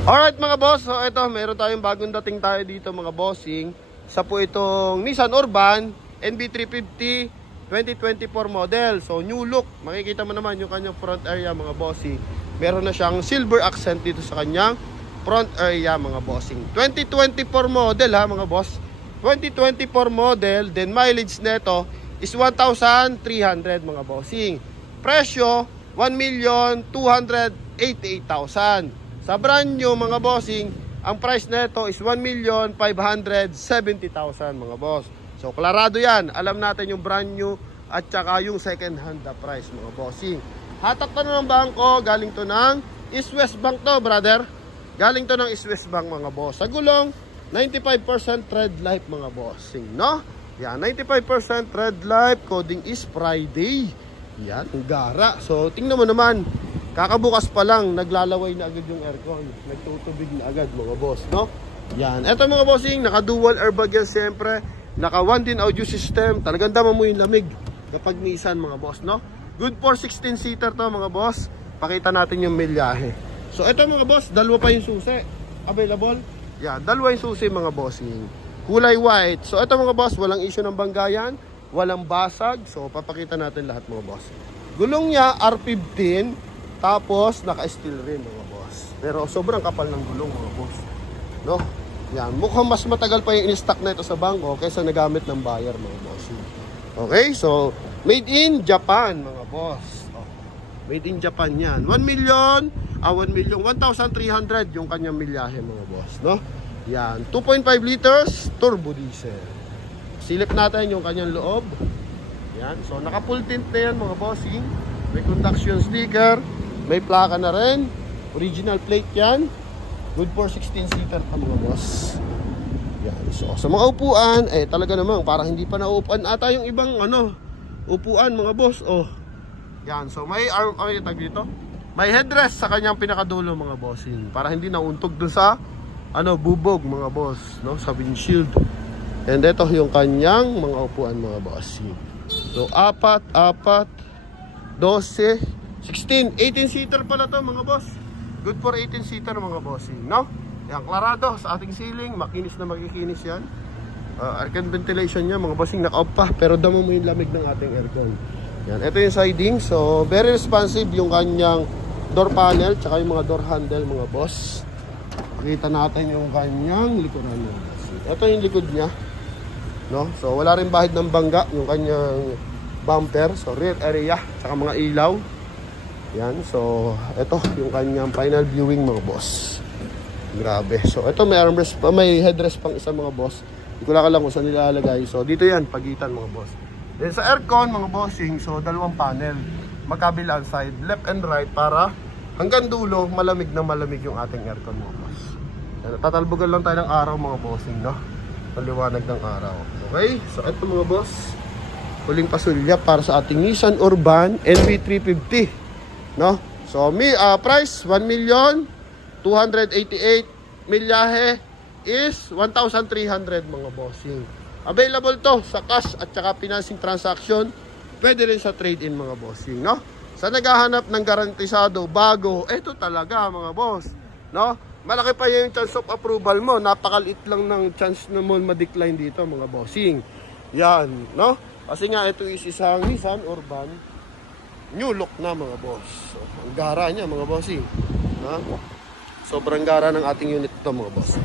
Alright mga boss, so ito meron tayong bagong dating tayo dito mga bossing. Isa po itong Nissan Urban NB350 2024 model. So new look, makikita mo naman yung kanyang front area mga bossing. Meron na siyang silver accent dito sa kanyang front area mga bossing. 2024 model ha mga boss. 2024 model, then mileage nito is 1,300 mga bossing. Presyo 1,288,000. Sa brand new mga bossing, ang price nito is 1,570,000 mga boss. So klarado yan, alam natin yung brand new at saka yung second hand na price mga bossing. Hatak to ng bangko, galing to ng East West Bank to brother. Galing to ng East West Bank mga boss. Sa gulong, 95% tread life mga bossing, no? Yan, 95% tread life, coding is Friday. Yan, ang gara. So tingnan mo naman, kakabukas pa lang, naglalaway na agad yung aircon. Nagtutubig na agad mga boss, no? Yan. Eto mga bossing, naka-dual airbag yan siyempre. Naka 1 din audio system. Talagang dama mo yung lamig kapag Nissan mga boss, no? Good for 16-seater to mga boss. Pakita natin yung milyahe. So eto mga boss, dalawa pa yung susi. Available? Yan, dalawa yung susi mga bossing. Kulay white. So eto mga boss, walang issue ng banggayan. Walang basag. So papakita natin lahat mga boss. Gulong niya, R15. Tapos, naka-steel rin mga boss. Pero sobrang kapal ng gulong mga boss. No? Yan. Mukhang mas matagal pa yung in-stock na ito sa bangko kaysa nagamit ng buyer mga boss. Okay? So, made in Japan mga boss. Oh, made in Japan yan. 1,300,000 yung kanyang milyahe mga boss. No? Yan. 2.5 liters turbo diesel. Silip natin yung kanyang loob. Yan. So, naka-full tint na yan mga bossing. May conduction sticker. May plaka na rin. Original plate yan. Good for 16-seater pa mga boss. Yan. So sa mga upuan, talaga namang parang hindi pa nauupuan ata yung ibang upuan mga boss. Oh. Yan. So may arm, tag dito. May headrest sa kanyang pinakadulo mga bossing. Para hindi nauntog dun sa bubog mga boss, no? Sa windshield. And ito yung kanyang mga upuan mga bossing. So 4, 12, 16, 18-seater pala to mga boss. Good for 18-seater mga bossing, no? Yan, klarado sa ating ceiling. Makinis na makikinis yan. Aircon ventilation niya mga bossing, naka-off pa. Pero damo mo yung lamig ng ating aircon. Yan, ito yung siding. So, very responsive yung kanyang door panel. Tsaka yung mga door handle mga boss. Pakita natin yung kanyang likuran. Ito yung likod niya, no? So, wala rin bahid ng bangga yung kanyang bumper. So, rear area. Tsaka mga ilaw. Yan, so ito yung kanyang final viewing mga boss. Grabe. So ito may armrest pa, may headrest pang isa mga boss. Hindi ko lang kung saan nilalagay. So dito yan, pagitan mga boss. Then sa aircon mga bossing, so dalawang panel. Magkabilang side, left and right para hanggang dulo malamig na malamig yung ating aircon mga boss. Yan, tatalbogan lang tayo ng araw mga bossing, no? Paliwanag ng araw. Okay, so ito mga boss, huling pasulya para sa ating Nissan Urban NB350. No? So, price 1,288,000, milyahe is 1,300 mga bossing. Available to sa cash at saka financing transaction. Pwede rin sa trade-in mga bossing, no? Sa naghahanap ng garantisado bago, ito talaga mga boss, no? Malaki pa yung chance of approval mo. Napakaliit lang ng chance na mo ma-decline dito mga bossing. Yan, no? Kasi nga ito is isang Nissan Urban new look na mga boss. So, ang gara niya mga bossing. Sobrang gara ng ating unit ito mga boss.